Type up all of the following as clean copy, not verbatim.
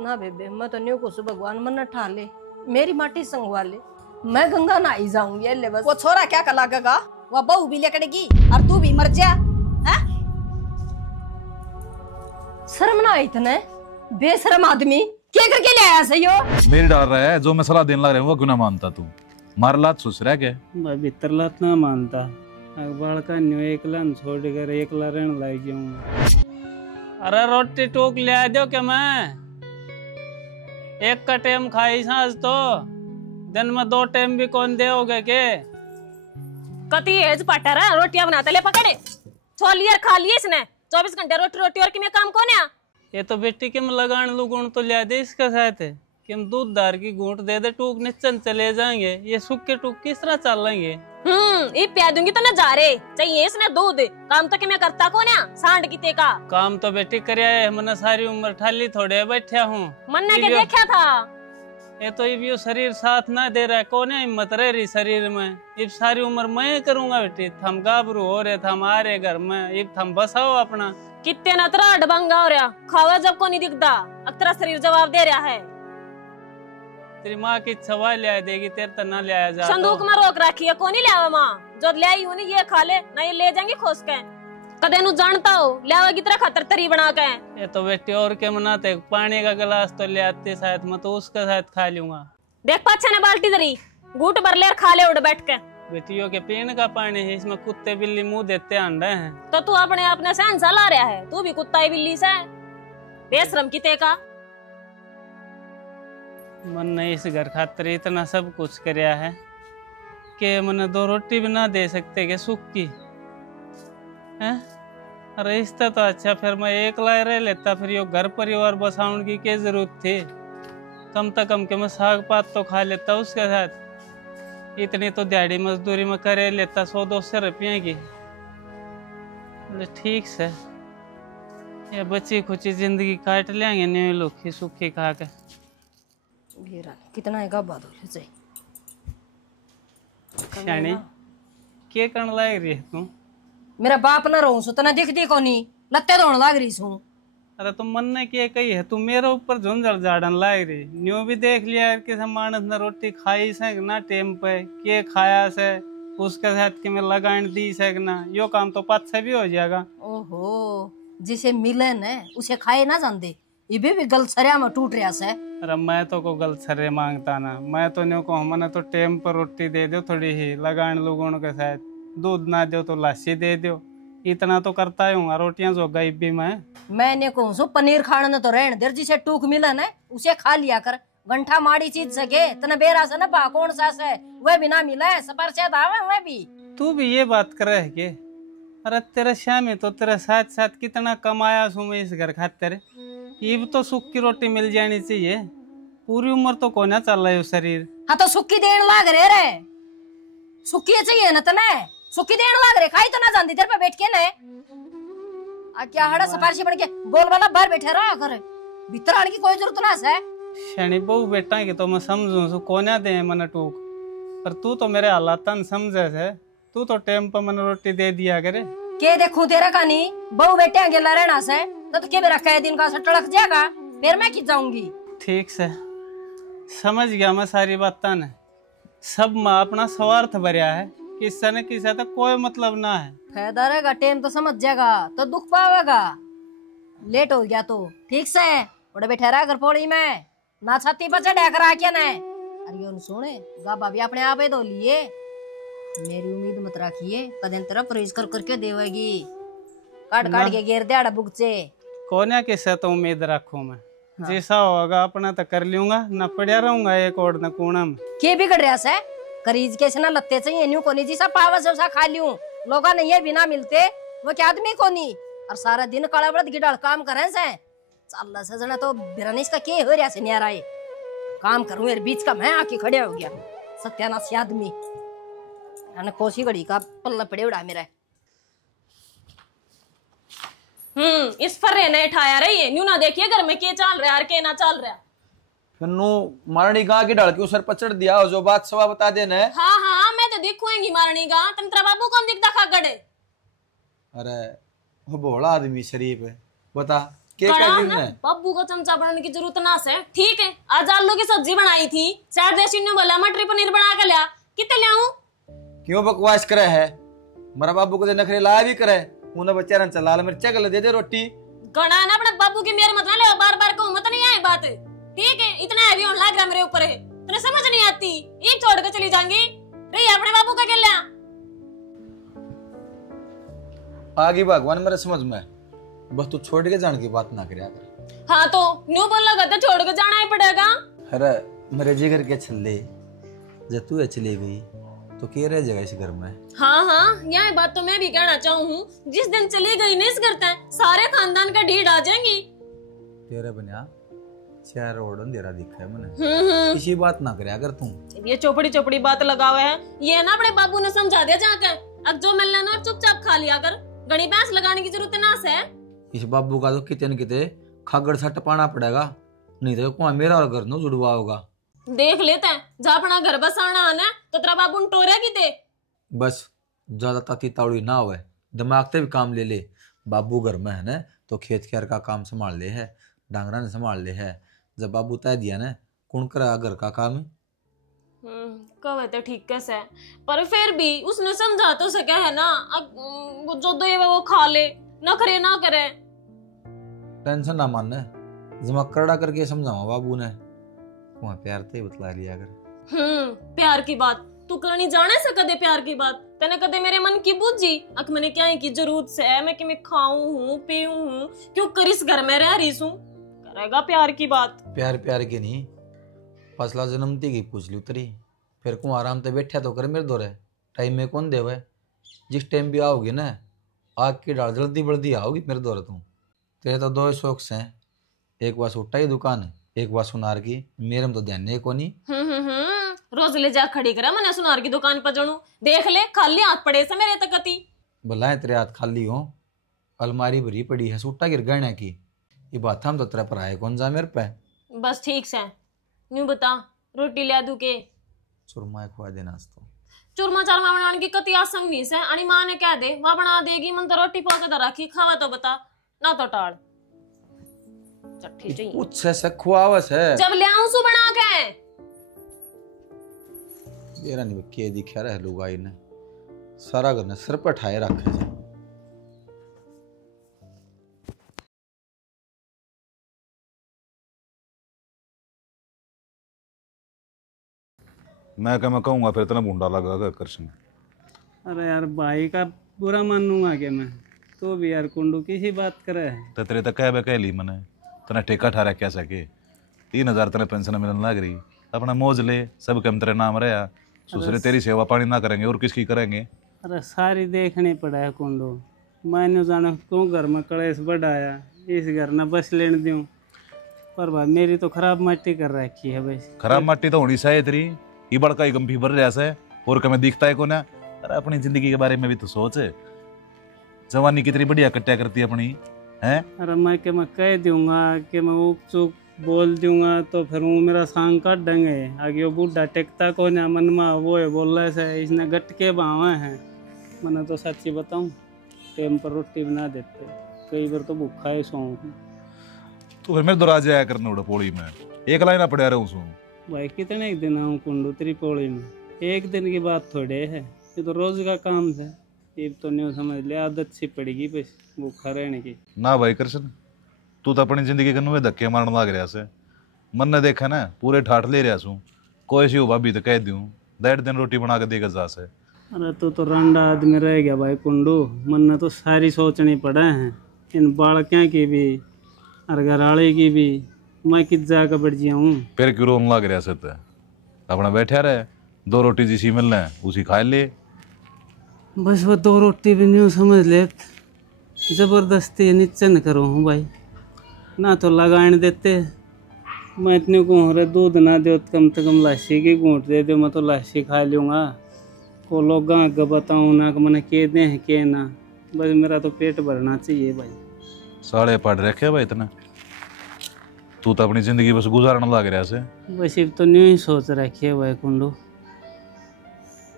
ना बेबे मैं तो न्यू को भगवान मन ठा ले मेरी माटी संगवा ले मैं गंगा नहाई जाऊंगी ये ले बस। वो छोरा क्या कर लागेगा, वो बहू भी लेकड़ेगी और तू भी मर जा। शर्म ना इतने बेशरम आदमी क्या करके ले आया सही हो। मेरी डर रहा है जो मैं सलाह देने लग रहा हूँ वो गुना मानता तू मार लात सोच रहा क्या मैं भीतर लात ना मानता बालका न्यू एकला छोड़ कर एकला रहने लग जाऊंगा। अरे रोटी टूक ले आ दो क्या मैं एक का टाइम खाई सांस तो दिन में 2 टाइम भी कौन देओगे के कति एज पटारा रोटियां बनाते ले पकड़े छोल यार खा लिए इसने 24 घंटे रोटी रोटी और कि मैं काम कौन है। ये तो बेटी के में लगान लू गुण तो ले दे इसका साथ है कि हम दूध दार की घूंट दे दे टूक निश्चन चले जाएंगे ये सूखे टूक किस तरह चल लेंगे। ये पिया दूंगी तो न जा रे चाहिए इसने दूध काम तो कि मैं करता कौन है सांड की का काम तो बेटी कर मैंने सारी उम्र ठाली थोड़े बैठा हूँ मन ने क्या देखा था ये तो ये शरीर साथ ना दे रहा है कौन है हिम्मत रह रही शरीर में ये सारी उम्र मैं करूंगा बेटी थम गाबरू हो रहे थम आ रहे घर में ये थम बसाओ अपना कितने न तेरा डबंगा हो रहा खावा जब को नहीं दिखता अब तेरा शरीर जवाब दे रहा है। तेरी माँ की छवा ले देगी तेरे तो ना ले जा संदूक में रोक रखी है कौन ही ले माँ जो ले आई नहीं ये खा ले ना ये ले जाएंगे खोस के कदे नु जानता हो ले आवेगी तेरा खतर तरी बना के। ये तो बेटी और के मनाते पानी का गिलास तो ले आते शायद मैं तो उसका शायद खा लूंगा। देख पाछे ने बाल्टी दरी घूट भर ले खा ले उड़ बैठ के बेटियों के पीने का पानी है इसमें कुत्ते बिल्ली मुंह देते अंडे हैं तो तू अपने अपने सहन ला रहा है तू भी कुत्ता ही बिल्ली से बेशरम किते का मन ने इस घर खातिर इतना सब कुछ करया है कि मैंने 2 रोटी भी ना दे सकते के सुख की है। अरे इससे तो अच्छा फिर मैं एकला रह लेता फिर यो घर परिवार बसाउन की क्या जरूरत थी कम से कम के मैं साग पात तो खा लेता उसके साथ इतनी तो दिहाड़ी मजदूरी में करे लेता 100-200 रुपये की। ठीक से ये बच्ची खुची जिंदगी काट लेंगे नहीं लोग सूखी खा के कितना है बात हो शानी के करने लग रही है तू मेरा बाप ना रहूं सो तना दिख दी कोनी लत्ते धोने लग रही सू। अरे तुम मन ने क्या कही है तू मेरे ऊपर झुंझल झाड़न लाग रही न्यू भी देख लिया कि मानस ने रोटी खाई से ना टेम पे के खाया से उसके साथ कि मैं लगान दी से ना यो काम तो पाँच से भी हो जाएगा। ओहो जिसे मिले न उसे खाए ना जानते ये भी गलत सरिया में टूट रहा से। अरे मैं तो को गलत सरे मांगता ना मैं तो न्यू को मैंने तो टेम पर रोटी दे दो थोड़ी ही लगान लोगों के साथ दूध ना दो तो लस्सी दे दो इतना तो करता हूँ रोटियां जो गई भी मैंने कहूँ सो पनीर खाने न तो रहने दे जिसे टूक मिले न उसे खा लिया कर घंटा माड़ी चीज सके तना बेरा से न बा कौन सा से वह भी ना मिला है सपर से दावे वह भी तू भी ये बात कर रहे के। अरे तेरे श्यामी तो तेरे साथ साथ कितना कमाया सू मैं इस घर खातिर ये तो सुख की रोटी मिल जानी चाहिए पूरी उम्र तो कोना चल रहा है शरीर। हाँ तो सुखी देन लाग रे सुखी चाहिए न तने सुखी देन लाग रे खाई तो ना जानती तेरे पे बैठ के न आ क्या हड़ा सफारशी बन के बोल वाला बाहर बैठे रहा कर भीतर आने की कोई जरूरत ना है। शनि बहु बेटा की तो मैं समझू सु कोना दे मन टूक पर तू तो मेरे हालात समझे से तू तो टाइम पर मन रोटी दे दिया करे के देखूं तेरा कहानी बहु बेटे अकेला रहना से तो के मेरा कई दिन का टड़क जाएगा फिर मैं की जाऊंगी। ठीक से समझ गया मैं सारी बात ने सब में अपना स्वार्थ भरिया है किसी न किसी तो कोई मतलब ना है फायदा रहेगा टाइम तो समझ जाएगा तो दुख पावेगा लेट हो गया तो ठीक से बड़े बैठे रहा कर पौड़ी में ना छाती पर चढ़ा कर क्या न अरे सुने गाबा भी अपने आप ही धो लिए मेरी उम्मीद मत रखिए कदम तरफ परहेज कर करके देवेगी काट काट के घेर दे बुगचे कोने किससे तो उम्मीद रखूं मैं जैसा होगा अपना तो कर लूंगा न पड़ा रहूंगा एक और न कोना में के बिगड़ रहा से करीज के ना लत्ते चाहिए न्यू कोनी जी सा पावा से खा लियूं लोगा नहीं है बिना मिलते वो क्या आदमी कोनी और सारा दिन काला बड़द गिडाल काम करे से चल से जना तो बिरानिस का के हो रहा से न्यारा है काम करूं यार बीच का मैं आके खड़े हो गया सत्यानाश आदमी अने कोसी घड़ी का पल्ला पड़े उड़ा मेरा इस फर्रे ने उठाया रही है न्यू ना देखिए घर में के चल रहा है के ना चल रहा कन्नू मारणी गां की ढाल के सर पचड़ दिया जो बात सवा बता देना है। हाँ हाँ मैं तो दिखूंगी मारणी गां तंत्रा बाबू कौन दिखता खागड़े। अरे वो भोला आदमी शरीफ है बता क्या कड़ा कर ना, रही है? बब्बू को चमचा बनाने की जरूरत ना से। ठीक है, आज आलू की सब्जी बनाई थी, चार देशी ने बोला मटर पनीर बना के लिया, कितने लियाऊं? क्यों बकवास करे है? मेरा बाबू को नखरे लाया भी करे, उन्हें बच्चा रन लाल मिर्चा गल दे रोटी। कड़ा ना अपने बाबू की मेरे मत ना ले, बार बार कहूं मत नहीं आए बात। ठीक है, इतना हैवी होने लग रहा मेरे ऊपर है, तुझे समझ नहीं आती। एक छोड़ के चली जाऊंगी, रही अपने बाबू का क्या लिया? आगे भगवान मेरे समझ में, बस तू छोड़ के जाने की बात ना करे कर। हाँ तो न्यू बोल लगा तो छोड़ के जाना ही पड़ेगा। अरे मेरे जिगर के छल्ले, जब तू चली गई तो क्या रह जाएगा इस घर में? हाँ हाँ, यह बात तो मैं भी कहना चाहूँ, जिस दिन चली गई नहीं इस घर तक, सारे खानदान का ढीठ आ जाएंगी। तेरे बनिया चार ओढ़न देरा दिखा है मैंने, किसी बात ना करे अगर तू ये चौपड़ी चौपड़ी बात लगा हुआ है, ये ना अपने बाबू ने समझा दिया जाकर, अब जो मिल लेना और चुपचाप खा लिया कर, गणी पैस लगाने की जरूरत ना से। इस बाबू का तो कितने न किते खागड़ सा टपाना पड़ेगा, नहीं तो कुआं मेरा और घर नो जुड़वा होगा। देख लेते हैं, जहाँ अपना घर बसाना आना तो तेरा बाबू ने टोरिया की दे। बस ज्यादा ताती तावड़ी ना होवे, दिमाग से भी काम ले ले। बाबू घर में है ना तो खेत खेर का काम संभाल ले है, डांगरा ने संभाल ले है। जब बाबू तय दिया ना कौन करा घर का काम? कहे तो ठीक कैसे, पर फिर भी उसने समझा तो सके है ना, अब वो जो दे वो खा ले, न करे ना करे। टेंशन ना मानने, जमा करड़ा करके समझावा बाबू ने, वहाँ प्यार ते बतला लिया कर। प्यार की बात तू करनी जाने से कदे प्यार की बात तेने कदे मेरे मन की बूझी? अक मैंने क्या की जरूरत से है, मैं कि मैं खाऊं हूँ पीऊं हूँ, क्यों कर इस घर में रह रही हूँ? करेगा प्यार की बात? प्यार प्यार की नहीं, फसला जन्मती की पूछ ली उतरी, फिर को आराम से बैठा तो कर मेरे दौरे, टाइम में कौन देवे? जिस टाइम भी आओगी ना आग की डाल जल्दी बल्दी आओगी मेरे दौरे। तू तेरे तो दो शौक से, एक बार सुट्टा की दुकान, एक बार सुनार की, मेरे में तो ध्यान नहीं को नहीं। रोज ले जा खड़ी करा मैंने सुनार की दुकान पर जानू, देख ले खाली हाथ पड़े से मेरे तकती। भला है तेरे हाथ खाली हो, अलमारी भरी पड़ी है सुट्टा गिर गहने की, ये बात हम तो तेरा पर आए कौन जा मेरे पे? बस ठीक से न्यू बता, रोटी ले दू के? चुरमा खुआ देना तो चूरमा चारमा बनाने की कति आसंग नहीं से, अणी माँ ने कह दे वहां बना देगी, मन तो रोटी पका के रखी, खावा तो बता ना तो टाड़। कुछ से खुआवस है, जब ले आऊं सु बना के। मेरा नहीं के दिखा रहा है लोग आई ने, सारा घर ने सिर पर ठाए रखे है। मैं कहूंगा फिर इतना भूंडा लगा कृष्ण। अरे यार भाई का बुरा मानूंगा क्या मैं? तो भी यार कुंडू किसी बात करे है तो तेरे तक कह ली मैंने, तना ठेका ठहरा क्या सके, 3000 तना पेंशन मिलने लग रही, अपना मौज ले, सब कम तेरे नाम रहा, दूसरे तेरी सेवा पानी ना करेंगे और किसकी करेंगे? अरे सारी देखनी पड़ा है कुंडू, मैंने जाना क्यों घर में कलेश बढ़ाया, इस घर ना बस लेने दूं, पर भाई मेरी तो खराब मिट्टी कर रखी है। बस खराब मिट्टी तो होनी चाहिए तेरी, ये बड़का ही गंभीर भर रहा है और कमें दिखता है को ना। अरे अपनी जिंदगी के बारे में भी तो सोच, जवानी कितनी बढ़िया कट्या करती है अपनी है। अरे मैं कह दूंगा कि मैं ऊप चूक बोल दूंगा तो फिर वो मेरा सांग काट देंगे, आगे वो बूढ़ा टेकता को ना मन में वो है बोल रहे से इसने गट के बावे हैं। मैंने तो सच्ची बताऊं टाइम पर रोटी बना देते, कई बार तो भूखा ही सो। तो फिर मेरे दौरा जाया करने उड़ा पोड़ी में, एक लाइन पड़ा रहूं सू भाई कितने दिन आऊँ कुंडू तेरी पोड़ी में, एक दिन की बात थोड़े है, ये तो रोज का काम है। ये तो नहीं समझ ले, आदत सी पड़ेगी बस भूखा रहने की। ना भाई कृष्ण, तू तो अपनी जिंदगी के नुए धक्के मारने लग रहा से, मन ने देखा ना पूरे ठाठ ले रहा सू, कोई सी हो भाभी तो कह दूं 1.5 दिन रोटी बना के देगा जा से। अरे तू तो रंडा आदमी रह गया भाई कुंडू, मन ने तो सारी सोचनी पड़े हैं, इन बालकियाँ की भी और घराले की भी, मैं किस जाकर बैठ जाऊँ। फिर क्यों रोन लग रहा से? अपना बैठा रहे, 2 रोटी जिसी मिलना है उसी खा ले। बस वो 2 रोटी भी नहीं समझ ले, जबरदस्ती नीचे न करो हूँ भाई, ना तो लगाने देते। मैं इतने को हो रहा दूध ना दो तो कम से कम लस्सी की घूंट दे दो, मैं तो लस्सी खा लूँगा। को लोग आगे बताऊँ ना कि मैंने के दे के ना, बस मेरा तो पेट भरना चाहिए भाई। साढ़े पढ़ रखे भाई इतना, तू तो अपनी जिंदगी बस गुजारने लग रहा से। बस अब तो नहीं सोच रखी है भाई कुंडू,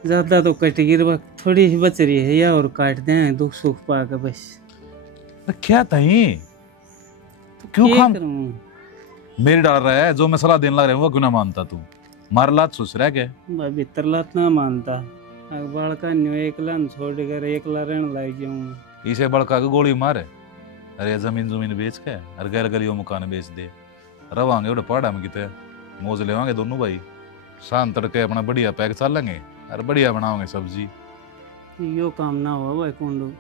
ज़्यादा तो कट गिर थोड़ी ही बच रही है, या और काट दें दुख सुख पा के बस। क्या थी क्यों क्या खाम करूं मेरी डाल रहा है, जो मैं सलाह देने लग रहा हूँ वो क्यों ना मानता तू? मार लात सोच रहा है क्या? मैं भीतर लात ना मानता। बालका न्यू एकला न छोड़ कर एकला रहने लग गया हूं। इसे बड़का के गोली मारे, अरे जमीन जमीन बेच के अरे गैर गलियों मकान बेच दे, रवांगे उड़े पहाड़ा में किते मौज लेवांगे दोनों भाई, शान तड़के अपना बढ़िया पैक चलेंगे और बढ़िया बनाओगे सब्जी। यो काम ना हुआ भाई कुंडू,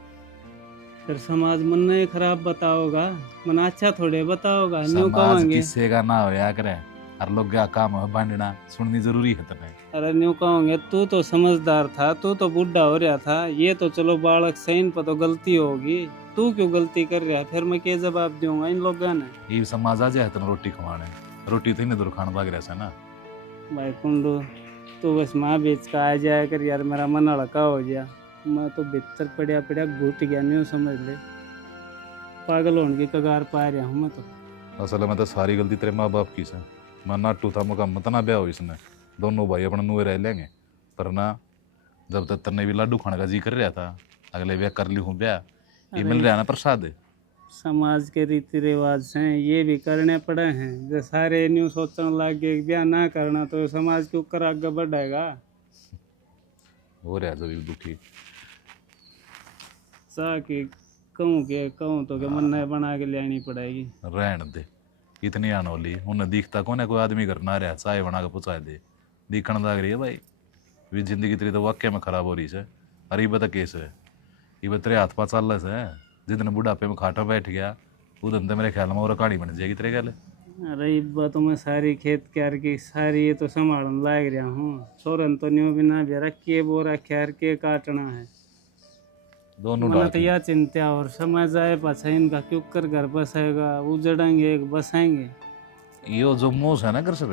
फिर समाज मन ने खराब बताओगा, मन अच्छा थोड़े बताओगा। न्यू समाज कहेंगे किससे का ना होया करे, हर लोग क्या काम है बांटना सुननी जरूरी है तने। अरे न्यू कहोगे तू तो समझदार था, तू तो बुढ़ा हो रहा था, ये तो चलो बालक सही पर तो गलती होगी, तू क्यों गलती कर रहा है? फिर मैं क्या जवाब दूंगा इन लोगों ने? ये समाज आ जाए तने रोटी खवाने, रोटी तो इन्हें दूर खाने भाग रहा ना। भाई कुंडू तू बस माँ बीच का आ जाया कर यार, मेरा मन हल्का हो गया। मैं तो भीतर पड़ा पड़ा घुट गया, न्यू समझ ले, पागल होने की कगार पा रहा हूँ मैं तो। असल में तो सारी गलती तेरे माँ बाप की से, मैं नाटू था मुका मत ना ब्याह हो इसने, दोनों भाई अपने नुए रह लेंगे, पर ना जब तक तन्ने भी लाडू खाने का जी कर रहा था, अगले ब्याह कर ली हूँ ब्याह, ये मिल रहा ना प्रसाद। समाज के रीति रिवाज हैं, ये भी करने पड़े हैं। जो सारे न्यू सोचने लग गए ब्याह ना करना तो समाज के ऊपर आगे बढ़ेगा। हो रहा जब दुखी सा कि कहूँ तो मन ने बना के लेनी पड़ेगी। रहन दे, इतनी अनोली उन्हें दिखता कौन है, कोई आदमी करना रहा चाय बना के पहुँचा दे, दिखने लग रही है भाई वी जिंदगी तेरी तो वाक्य में खराब हो रही है। अरे ये बता केस है, ये बता तेरे हाथ पा चल रहा है, जितने बुढ़ापे में खाटा बैठ गया उधर तो मेरे ख्याल में और कहानी बन जाएगी तेरे ख्याल। अरे बात मैं सारी खेत क्यार की सारी ये तो संभालने लाग रहा हूँ, सोरन तो न्यू बिना भी रखिए बोरा ख्यार के काटना है, दोनों मन डाल तो यह चिंता और समझ आए पाछा इनका क्यों कर घर बसाएगा, उजड़ेंगे बसाएंगे। यो जो मोस है ना कर सब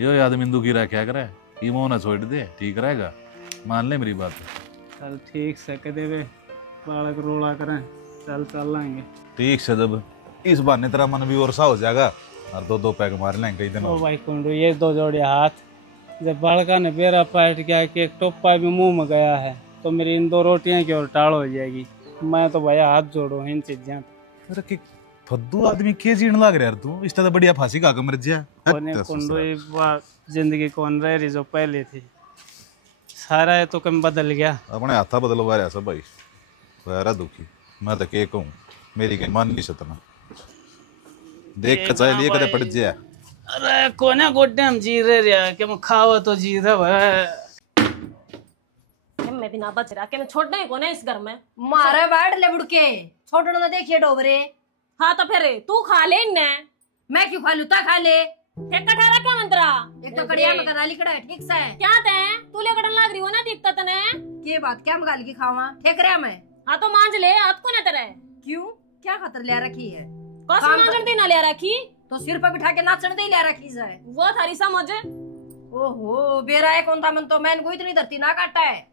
यो आदमी दुखी रहा क्या करे, ये मोह ना छोड़ दे, ठीक रहेगा, मान ले मेरी बात। चल ठीक से कह देवे बालक रोला करें, चल चल लाएंगे। ठीक से जब इस बहाने तेरा मन भी और सा हो जाएगा और दो दो पैक मार लेंगे कई दिन ओ और। भाई कुंडू ये दो जोड़े हाथ, जब बालका ने बेरा पाट गया कि एक टोपा भी मुंह में गया है तो मेरी इन दो रोटियां की ओर टाल हो जाएगी। मैं तो भाई हाथ जोड़ो इन चीजें। अरे कि फद्दू आदमी के जीण लाग रहा यार तू, इससे तो बढ़िया फांसी खा के मर जा। कोने कुंडू ये बात जिंदगी कौन रह रही जो पहले थी, सारा है तो कम बदल गया। अपने हाथा बदलवा रहा सब भाई, वैरा दुखी मैं तो के कहूँ, मेरी के मन नहीं सतना देख के चाहे लिए कदे पड़ जाए। अरे कोने गोड्डे हम जी रहे कि मैं खावा तो जी रहा मैं बिना बच रहा कि मैं छोड़ना ही कौन है इस घर में। मारे बैठ ले बुड़के, छोड़ना ना देखिए डोबरे। हाँ तो फिर तू खा ले इन्ने, मैं क्यों खा लूं, ता खा ले। ठेका ठहरा क्या मंत्रा एक तो कड़िया में कराली कड़ा है, ठीक से क्या ते तू ले कड़न लाग रही हो ना दिखता तने। के बात क्या मगाल की खावा ठेक रहा मैं। हाँ तो मांझ ले, हाथ को ना तेरे क्यों क्या खातर ले रखी है? कौन काम मांझन दी ना ले रखी, तो सिर पर बिठा के नाचने दे ले रखी है। वो थारी समझ। ओहो बेरा है कौन था मन, तो मैंने कोई इतनी धरती ना काटा है।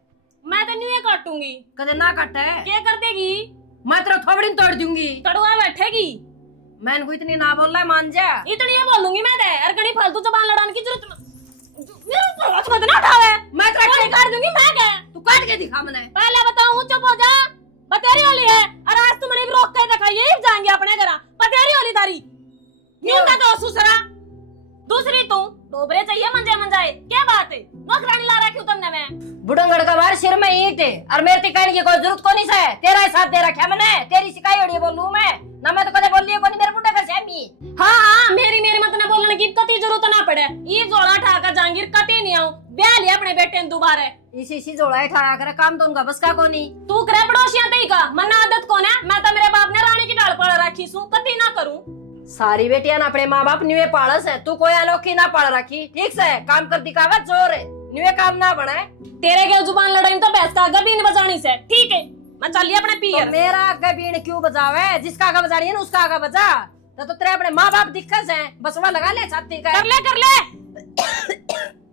मैं तो न्यू काटूंगी, कदे ना काटा है। क्या कर देगी? मैं तेरा थोबड़ी तोड़ दूंगी। तड़ुआ बैठेगी, मैंने कोई इतनी ना बोल रहा है, मान जा। इतनी ये बोलूंगी मैं दे और कहीं फालतू जबान लड़ाने की जरूरत मेरे ऊपर हाथ मत ना उठावे, मैं तेरा गोली काट दूंगी मैं। क्या तू काट के दिखा मने। पहले बताऊं, चुप हो जा, बतेरी होली है और आज तुमने भी रोक के देखा, यही जाएंगे अपने घर, बतेरी होली तारी न्यू का तो सुसरा। दूसरी तू डोबरे चाहिए मंजे मंजाए, क्या बात है? नौकरानी ला रखी हूं तुमने मैं। बुढ़ंगड़ का बार सिर में ईंट है और मेरे तिकाने की कोई जरूरत को नहीं है, तेरा ही साथ दे रखा मैंने, तेरी शिकायत होड़ी बोलूं मैं ना, मैं तो कदे बोल लिया कोनी मेरे बुढ़े का सेमी। हाँ हाँ मेरी मेरी मत ना बोलने की कती जरूरत ना पड़े, ये जोड़ा ठाकर जहांगीर कती नहीं आऊं, ब्याह लिया अपने बेटे ने दोबारा। इसी जोड़ा है ठा कर काम तो उनका बस का कोनी। तू करे पड़ोसियां तई का मन आदत कौन है? मैं तो मेरे बाप ने रानी की डाल पड़ रखी सू, कती ना करूं। सारी बेटियां ना अपने माँ बाप न्यूए पालस है, तू कोई अनोखी ना पाल रखी, ठीक से काम कर दिखावा जोर है, न्यूए काम ना बने। तेरे के जुबान लड़ाई तो भैंस का आगे भी नहीं बजानी से, ठीक है? मैं चल लिया अपने तो पियर। मेरा आगे बीन क्यों बजावे? जिसका आगे बजानी है ना उसका आगे बजा। तो तेरे अपने माँ बाप दिक्कत है, बसवा लगा ले छाती का। कर ले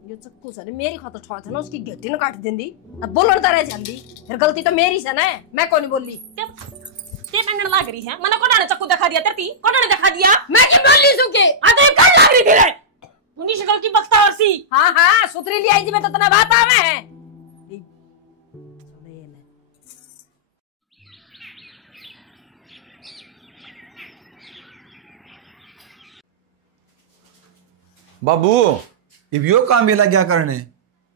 ये चक्कू से मेरी खातर छुआ था ना, उसकी गेटी न काट देंदी, अब बोलने तरह जांदी, फिर गलती तो मेरी से ना, मैं कौन बोली? ते पेंगड़ लाग रही है, मैंने कोडाने चक्कू दिखा दिया, तेरी कोडाने दिखा दिया। मैं क्या बोली सुके? आते कर लाग रही थी रे उन्हीं शक्ल की बख्ता और सी। हाँ हाँ सुतरी ले आई जी, मैं तो तना बात आवे है। बाबू अब यो काम मिला क्या करने?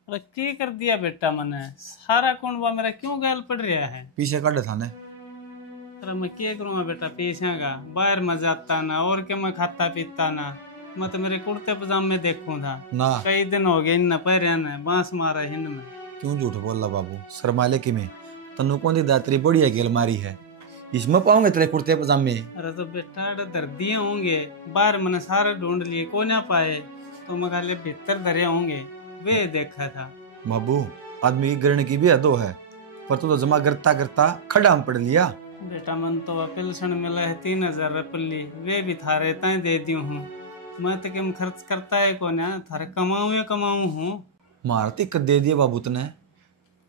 अरे की कर दिया बेटा मैंने, सारा कुंडवा मेरा क्यों गाल पड़ रहा है? पीछे काटे था ने। अरे मैं क्या करूँगा बेटा, पीछे का बाहर में जाता ना और क्या मैं खाता पीता ना, मैं तो मेरे कुर्ते पजामे देखूं था ना कई दिन हो गए इन पैर ने बांस मारा हिन में। क्यों झूठ बोल रहा बाबू? शर्माले की में तनु कौन दी दातरी बढ़िया गेल मारी है, इसमें पाऊंगे तेरे कुर्ते पजामे? अरे तो बेटा दर्दिये होंगे, बाहर मैंने सारे ढूंढ लिए को ना पाए, तो मैं खाली भीतर धरे होंगे वे देखा था। बाबू आदमी की गिरने की भी हदो है, पर तू तो जमा करता करता खड्डा में पड़ लिया। बेटा मन तो पेंशन मिला है 3000 रुपये, वे भी थारे तय दे दी हूँ, मैं तो किम खर्च करता है को ना, थारे कमाऊँ हूँ। मारती कद दे दिए बाबू तने,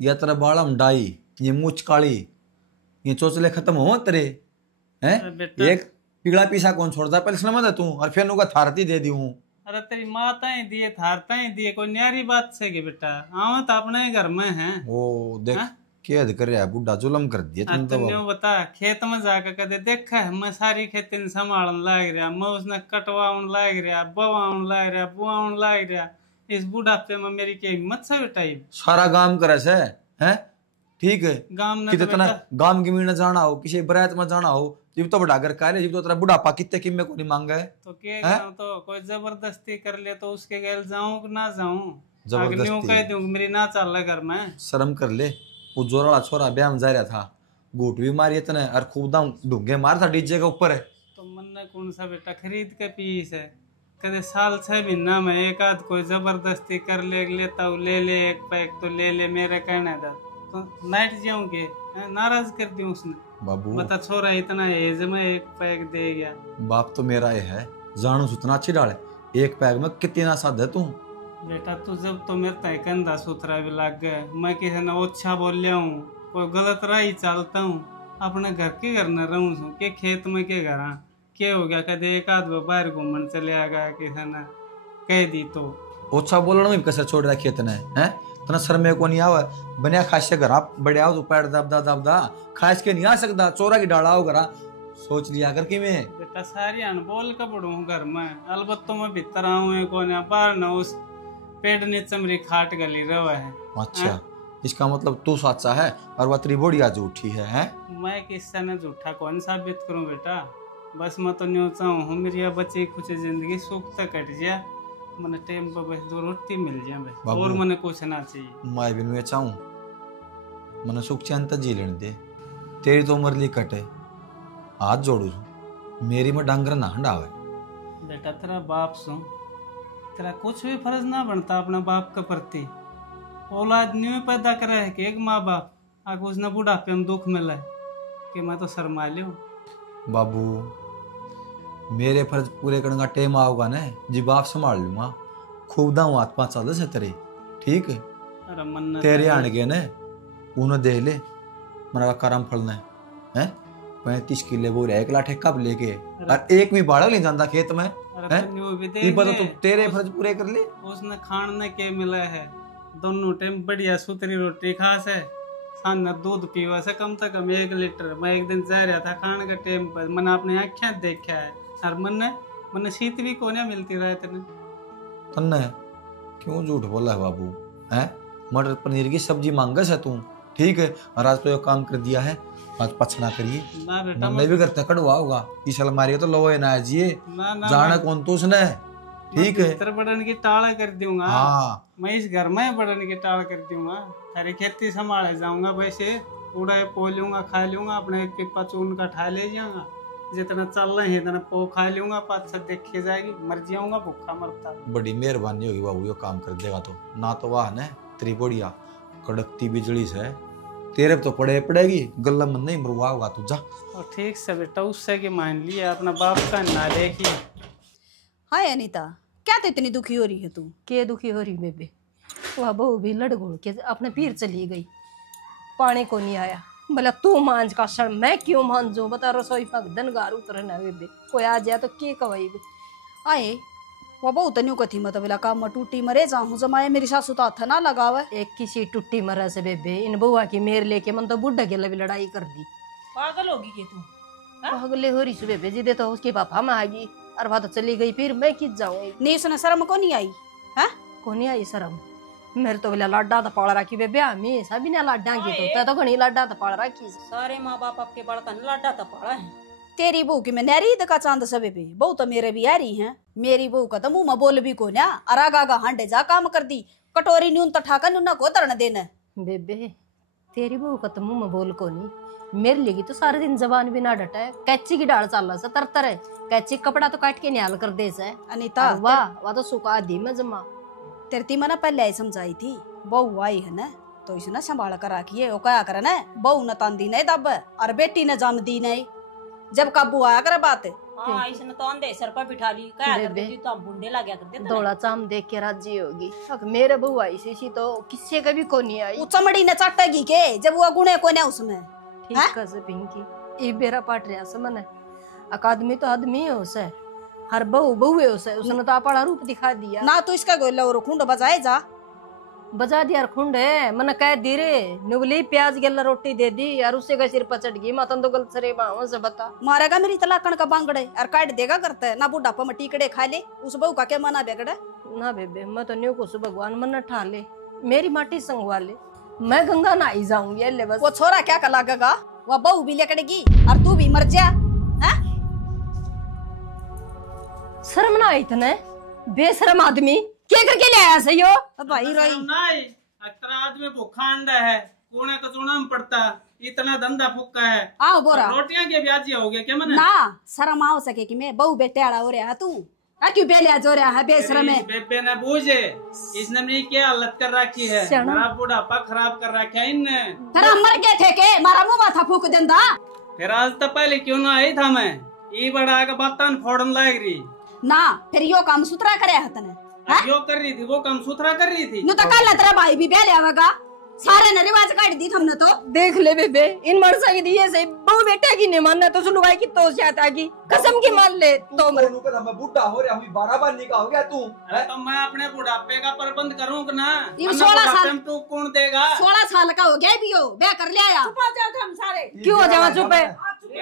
या तेरा बालम डाई, ये मूछ काली, ये चोचले खत्म हो तेरे हैं? अरे बेटा एक पिगला पीसा कौन छोड़ता पेंशन में तू, और फिर नुका थारती दे दी हूँ। अरे तेरी माता ही दिए थारता ही दिए, कोई न्यारी बात से कि बेटा आओ तो अपने ही घर में है। ओ देख हाँ? क्या कर रहा है बुढ़ा, जुलम कर दिया तुम तो तुमने बाबू। बता खेत में जाकर कदे देखा है, मैं सारी खेती संभालन लाग रहा, मैं उसने कटवाउन लाग रहा, बवाउन लाग रहा, बुआउन लाग रहा, इस बुढ़ापे में मेरी क्या हिम्मत से बेटा? सारा काम करे से हैं? ठीक है गांव ने कि तो इतना बेटा गांव की मीण जाना हो, किसी बरात में जाना हो, जब तो बड़ा घर का है, जब तो तेरा बुढ़ापा कितने किम्मे को नहीं मांगा है। तो के गाँव तो कोई जबरदस्ती कर ले तो उसके गैल जाऊं कि ना जाऊं? अगलियों जबरदस्ती कह दूं मेरी ना चल रहा घर में। शर्म कर ले, वो जोराला छोरा ब्याह में जा रहा था, घूट भी मारी इतने और खूब दाम ढूंगे मार था डीजे के ऊपर है। तो मन ने कौन सा बेटा खरीद के पीस है, कदे साल 6 महीना में एक आध कोई जबरदस्ती कर लेता हूँ, ले ले एक पैक तो ले ले, मेरे कहने था तो नाइट जाऊंगे नाराज कर दी उसने। बाबू बता छोरा इतना एज में एक पैक दे गया। बाप तो मेरा ये है, जानू सुतना अच्छी डाले, एक पैक में कितना साध है तू? बेटा तू जब तो मेरे तय कंधा सुथरा भी लग गए, मैं किसी ने ओछा बोल लिया हूँ, कोई गलत राह ही चलता हूँ, अपने घर के घर न रहूँ छू के खेत में के घर क्या हो गया, कदे एक आध बाहर घूमन चले आ गया किसी ने कह दी तो। ओछा बोलना में कैसे छोड़ रहा खेत ने हैं? तना शर्म में को नहीं आवा, बनिया खास घर आप बड़े आओ तो पैर दबदा खास के नहीं आ सकता, चोरा की डाला हो घरा, सोच लिया कर कि मैं बेटा सारी अनबोल का पड़ू घर में, अलबत्त तो मैं भीतर आऊँ कौन बाहर न उस पेड़ नीचे मेरी खाट गली रहा है। अच्छा इसका मतलब तू सच्चा है और वह तेरी बोड़िया झूठी है हैं? मैं किससे ने झूठा कौन साबित करूं बेटा, बस मैं तो न्यू चाहूँ हूँ मेरी बच्चे कुछ जिंदगी सुख तक कट जाए, मैंने टाइम पर बस 2 रोटी मिल जाए बस, बाबू, और मैंने कुछ ना चाहिए। मैं भी नहीं चाहूँ, मैंने सुख चैन तक जी लेने दे, तेरी तो उम्र ली कटे, हाथ जोड़ू मेरी में डांगर ना हंडावे। बेटा तेरा बाप सु तेरा कुछ भी फर्ज ना बनता अपने बाप के प्रति, औलाद न्यू पैदा करे है कि एक माँ बाप आगे उसने बुढ़ापे में दुख मिला है कि मैं तो शर्मा लियो। बाबू मेरे फर्ज पूरे करने का टाइम आओगा ना, जी बाप संभाल लूंगा, खूब दाऊ आत्मा चल से तेरी, ठीक है? अरे मन तेरे आने के ने उन्हें दे ले, मेरा करम फलना है 35 किले बोल 1 लाख कब लेके, और एक भी बाड़ा नहीं जाता खेत में है? ये बता तू तेरे फर्ज पूरे कर ले। उसने खाने के मिला है, दोनों टाइम बढ़िया सुथरी रोटी खास है, सामने दूध पीवा से कम से कम 1 लीटर। मैं एक दिन जा रहा था खाने के टाइम पर, मैंने अपने आँखें देखा है, और मन शीत भी कोने मिलती रहे तेने। तन्ने क्यों झूठ बोला है बाबू हैं? मटर पनीर की सब्जी मांगा है तू, ठीक है? और आज तो ये काम कर दिया है, आज पछना करिए ना बेटा मैं भी करता कड़वा होगा, इस मारिए तो लोए ना जिए ना ना जाना कौन तो उसने, ठीक है? भीतर बढ़न की टाला कर दूंगा, हाँ मैं इस घर में बढ़न की टाल कर दूंगा, सारी खेती संभाले जाऊंगा, वैसे उड़ा पो लूंगा खा लूंगा, अपने एक पिप्पा चून का ठा ले जाऊंगा, जितना चल रहे हैं इतना पो खा लूंगा, 5-7 देखी जाएगी, मर जाऊंगा भूखा मरता। बड़ी मेहरबानी होगी बाबू, ये काम कर देगा तो ना, तो वाह न तेरी बढ़िया कड़कती बिजली से तेरे तो पड़ेगी, गला मन नहीं मरुआ होगा तू, जा। और ठीक से बेटा उससे कि मान लिया अपना बाप का ना देखी। हाय अनीता, क्या तो इतनी दुखी हो रही है तू? के दुखी हो रही बेबे, वह बहू भी लड़ घोड़ के अपने पीर चली गई, पानी को नहीं आया, बोला तू मांझ का क्षण मैं क्यों मांझू, बता रसोई पगदन गार उतरना बेबे, कोई आ जाए तो के कवाई आए वो बहुत न्यू कथी मत बेला काम में टूटी मरे जाऊं जमाए, मेरी सासू तो हाथ ना लगावे। एक किसी टुट्टी मरा से बेबे, इन बुआ की मेर लेके मन तो बुढ़ा के भी लड़ाई कर दी। पागल होगी के तू? पागले हो रही सु बेबे, जिदे तो उसके पापा में आ गई, और बात चली गई फिर मैं किस जाऊँ नहीं उसने शर्म को नहीं आई है को नहीं आई शर्म मेरे तो बोला लाडा तो पाल रखी बेबे हमी सभी ने लाडा की तो घनी लाडा तो पाल रखी सारे माँ बाप आपके बालका ने लाडा तपाड़ा है। तेरी बहू की मैं नहरी दका चांद सबे पे बहू तो मेरे भी आ रही है मेरी बहू का तो मुंह में बोल भी को ना अरागा गा हांडे जा काम कर दी कटोरी न्यून तो ठाका न्यूना को धरन देना बेबे तेरी बहू का तो मुंह में बोल को नहीं मेरे लिए तो सारे दिन जबान भी ना डटा है कैची की डाल चाल से तरतर है कैची कपड़ा तो काट के निहाल कर दे से अनिता वाह तो सुखा दी मैं जमा तेरती मना पहले आई समझाई थी बहू आई है ना तो इसने संभाल कर रखिए वो क्या करे ना बहू न तांदी नहीं दब और बेटी न जम दी नहीं जब काबू आया करे बात हाँ इसने तो अंधे सर पर बिठा ली क्या करती थी तो हम बुंडे लगा करते थे दौड़ा चाम देख के राजी होगी मेरे बहू आई सी तो किससे कभी को नहीं आई वो चमड़ी न चाटेगी के जब वो गुणे को ना उसमें ठीक है पिंकी ये बेरा पाट रहा से मन अकादमी तो आदमी है उसे हर बहू बहू है उसे उसने तो अपना रूप दिखा दिया ना तो इसका गोला और खुंड बजाए जा बजा दिया खुंड है मन कह दी रे नुगली प्याज गला रोटी दे दी और उसे का सिर पचट गई मतन तो गलत सरे बाहों से बता मारेगा मेरी तलाकण का बांगड़े और काट देगा करता है ना बुढ़ापा में टीकड़े खा ले उस बहू का क्या मना बेगड़ा ना बेबे मैं तो न्यू को भगवान मन ठा ले मेरी माटी संगवा ले मैं गंगा नहाई जाऊंगी ले बस वो छोरा क्या कर लागेगा वो बहू भी लेकड़ेगी और तू भी मर जा शर्म ना इतने बेशरम आदमी क्या करके ले आया सही हो भाई रोई नहीं अतरा आदमी भूखा अंडा है कोने कचोना में पड़ता इतना धंधा फुक्का है आओ बोरा रोटियां के ब्याजी हो गया क्या मने ना शर्म आओ सके कि मैं बहू बेटे आड़ा हो रहा तू क्यों बेलिया जो रहा है बेशरम है बेबे ने बूझे इसने मेरी क्या हालत कर रखी है मेरा बुढ़ापा खराब कर रखा है इनने तेरा मर गए थे के मारा मुंह माथा फूक देंदा फिर आज तो पहले क्यों ना आई था मैं ये बड़ा का बातान फोड़न लग रही ना फिर यो काम सुथरा करे हतने जो कर रही थी वो काम सुथरा कर रही थी नु तो कल तेरा भाई भी बेले आवेगा सारे ने रिवाज काट दी हमने तो देख ले बेबे इन मरसा की दिए सही बहू बेटा की नहीं मानना तो सुलवाई की तो जाता की कसम की मान ले तो मर दोनों का मैं बूढ़ा हो रहा हूं 12 बार निकाह हो गया तू तो मैं अपने बुढ़ापे का प्रबंध करूं कि ना ये 16 साल तो कौन देगा 16 साल का हो गया भी हो ब्याह कर लिया चुप हो जाओ हम सारे क्यों हो जावा चुप है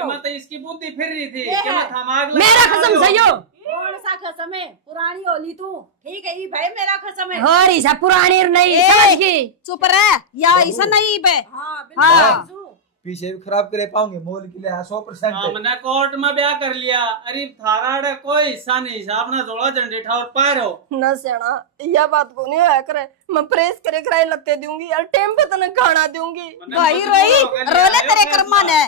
मैं तो इसकी बुद्धि फिर रही थी कि मैं थमाग मेरा कसम सही हो कौन सा कसम है पुरानी होली तू ठीक है ये भाई मेरा कसम है और ऐसा पुरानी नहीं समझ की चुप रह या ऐसा नहीं बे हाँ हाँ। बिल्कुल पीछे भी खराब करे पाऊंगे मोल के लिए 100% हमने कोर्ट में ब्याह कर लिया अरे थारा कोई हिस्सा नहीं हिसाब ना जोड़ा झंडे ठावर पार हो न सेना यह बात को नहीं होया करे मैं प्रेस करे कराए लगते दूंगी और टाइम पे तने खाना दूंगी भाई रोई रोले तेरे कर्मा ने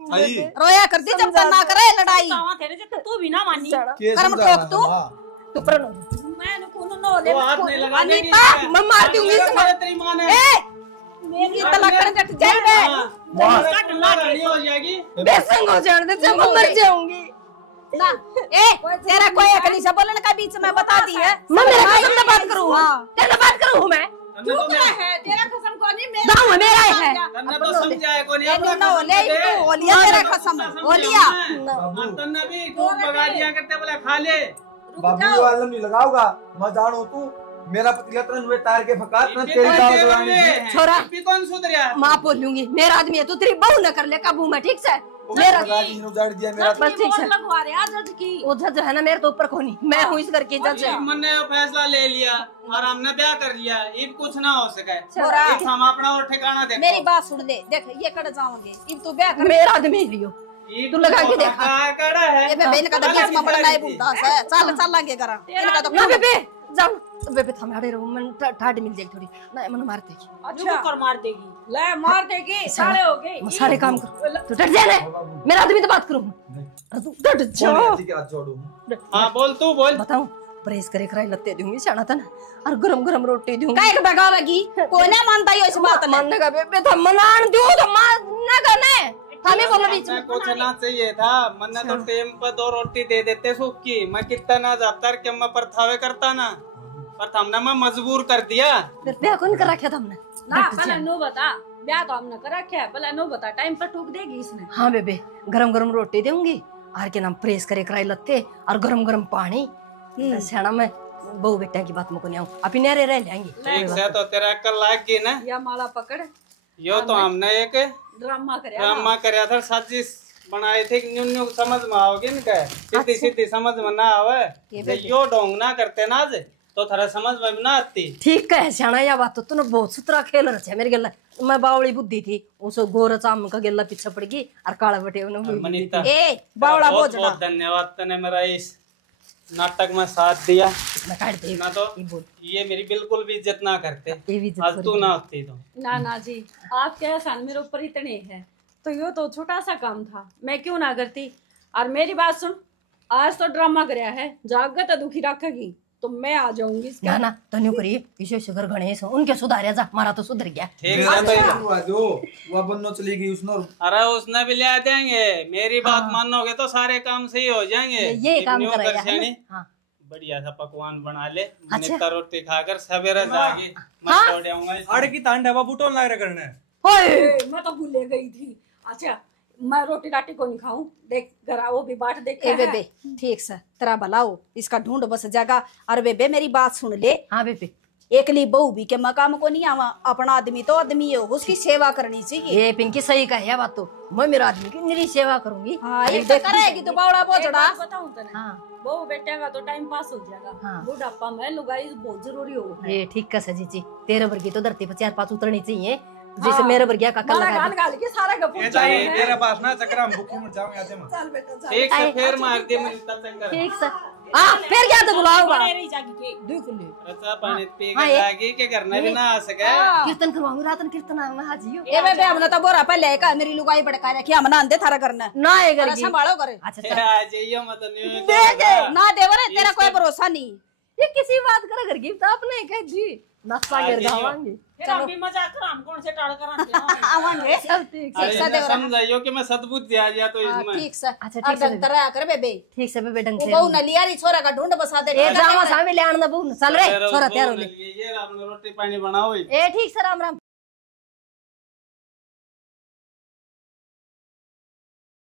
रोया करती जब तक ना करे लड़ाई तेरे से तू भी ना मानी कर्म ठोक तू तू पर मैं कौन नो ले वो हाथ नहीं लगा देगी मैं मार दूंगी इसको तेरी मां ने मेरी तलाकण कट जाए बे कट लड़ी हो जाएगी बेसंग हो जाने दे मैं मर जाऊंगी ना ए तेरा कोई अकली से बोलने का बीच में बता दी है मैं मेरा कसम से बात करूं तेरे बात करूं मैं तू क्या है तेरा कसम कौन नहीं मेरा दाऊ है मेरा है तन्ने तो समझाए को नहीं ये ना ले तू ओलिया तेरा कसम ओलिया तन्ने भी खूब बगा दिया करते बोले खा ले बाबू आलम नहीं लगाऊंगा मैं जानू तू मेरा पतिया तरन हुए तार के फकात न तेरी दाव जवानी छोरा भी कौन सुधरिया मां बोलूंगी मेरा आदमी है तू तेरी बहू न कर ले काबू में ठीक से मेरा राजी ने उजाड़ दिया मेरा बस ठीक है लगवा रहे जज की वो जज है ना मेरे तो ऊपर कोनी मैं हूं इस घर की जज मैंने फैसला ले लिया और हमने ब्याह कर लिया अब कुछ ना हो सके छोरा हम अपना और ठिकाना देखो मेरी बात सुन ले देख ये कड़ जाओगे अब तू ब्याह कर मेरा आदमी है यो तू लगा के देखा कड़ा है ये बेबे इनका तो बीच में बड़ा नहीं बूढ़ा है चल चलेंगे करा इनका तो ना बेबे जाओ बेबे थमाड़े रहो मन ठाड मिल जाएगी थोड़ी ना मन मार देगी अच्छा कर मार देगी ले मार देगी सारे हो गए मैं सारे काम कर तू डर जा ना मेरा आदमी तो बात करूं तू डर जा ठीक है हाथ जोड़ू हां बोल तू बोल बताऊं प्रेस करे कराई लत्ते दूंगी शाना था ना और गरम गरम रोटी दूंगी काय के बगावेगी कोई ना मानता यो इस बात ने मानने का बेबे तो मनान दो तो मानना का ने थाने बोलो बीच में कुछ ना चाहिए था मैंने तो टेम पर 2 रोटी दे देते सूखी मैं कितना ना जाता कि मैं परथावे करता ना पर हमने मैं मजबूर कर दिया फिर ब्याह कौन कर रखा था हमने ना पहले नो बता ब्याह तो हमने कर रखा है पहले नो बता टाइम पर ठोक देगी इसने हाँ बेबे गरम गरम रोटी दूंगी और के नाम प्रेस करे कराई लत्ते और गरम गरम पानी सेना में बहू बेटा की बात मुको नहीं आऊं अपनी नेरे रह लेंगे ठीक से तो तेरा अक्ल लाग गई ना या माला पकड़ यो तो हमने एक ड्रामा करे ड्रामा करया था साजिश बनाए थे कि न्यू न्यू समझ में आओगे इनका सीधी सीधी समझ में ना आवे जे यो ढोंग ना करते ना आज तो थारा समझ में भी ना आती। ठीक है सियाना या बात तो तूने बहुत सुतरा खेल रहा है मेरे गल्ला। मैं बावड़ी बुद्धि थी उस गोर चाम का गल्ला पीछे पड़ गई और काला बटे मनीता ए बावड़ा बहुत बोझड़ा बहुत धन्यवाद तने मेरा इस नाटक में साथ दिया मैं काट दे ना तो ये मेरी बिल्कुल भी इज्जत ना करते ये भी इज्जत आज तू ना होती तो। ना जी आपके एहसान मेरे ऊपर इतने हैं तो यो तो छोटा सा काम था, मैं क्यों ना करती। और मेरी बात सुन, आज तो ड्रामा कराया है, जाग तो दुखी रखेगी तो मैं आ जाऊंगी ना ना तो नहीं करिए विशेष सुगर गणेश उनके सुधारे जा हमारा तो सुधर गया। ठीक है भाई वो बन्नो चली गई उसने अरे उसने भी ले देंगे मेरी बात मानोगे तो सारे काम सही हो जाएंगे। ये काम न्यू कराया दर्शनी, है ना। हाँ। बढ़िया सा पकवान बना ले अच्छा। नित्ता रोटी खाकर सवेरे जागी मैं छोड़ जाऊंगा आड़ की तांड हवा बूटों लाग रहा करना ए, मैं तो भूले गई थी। अच्छा मैं रोटी राटी को नहीं खाऊं, देख घर वो भी बाट देख ए बेबे ठीक से तेरा भलाओ इसका ढूंढ बस जागा। अरे बेबे मेरी बात सुन ले, हाँ बेबे एकली बहू भी के मकाम को नहीं आवा, अपना आदमी तो आदमी हो उसकी सेवा करनी चाहिए। ये पिंकी सही का है बात तो मैं मेरा आदमी की निरी सेवा करूंगी। हाँ ये तो करेगी तो बावड़ा बोझड़ा। बताऊं तने, हाँ वो बेटे का तो टाइम पास हो जाएगा। हाँ। बुढ़ापा में लुगाई बहुत जरूरी हो। ये ठीक का सजी जी तेरे वर्गी तो धरती पर 4-5 उतरनी चाहिए जैसे मेरे वर्गिया का कल मारा लगा गान गाल के सारा गपुर ये चाहिए तेरा पास ना चक्कर हम भूखी मर जाओगे आते में चल बेटा चल। ठीक से फिर मार दे मैं चक्कर ठीक से हाँ फिर क्या तो बुलाओगा बड़े रही जागी के देख ले अच्छा पानी पी हाँ, के ये- जागी के करना भी ना आ सके। कीर्तन करवाऊंगी रातन कीर्तन आऊंगा हाजियो ए बेबे हमने तो बोरा पहले का मेरी लुगाई भड़का रखी हम ना अंधे थारा करना ना है अरे करगी संभालो करे। अच्छा चल आ जाइयो मत न्यू देख ना देवरे तेरा कोई भरोसा नहीं। ये किसी बात करे करगी तो आपने कह दी नाश्ता कर जावांगे फिर अभी मजाक कर हम कौन से टाड़ कर आवांगे सब ठीक से अरे इन्हें समझाइयो कि मैं सद्बुद्धि आ गया तो हाँ, इसमें ठीक से अच्छा, और ठीक से ढंग तरह कर बेबे ठीक से बेबे ढंग वो से बहू न लिया री छोरा का ढूंढ बसा दे। ए जावा सामे ले आना बहू चल रे छोरा तैयार हो ले ये आपने रोटी पानी बनाओ ए ठीक से राम राम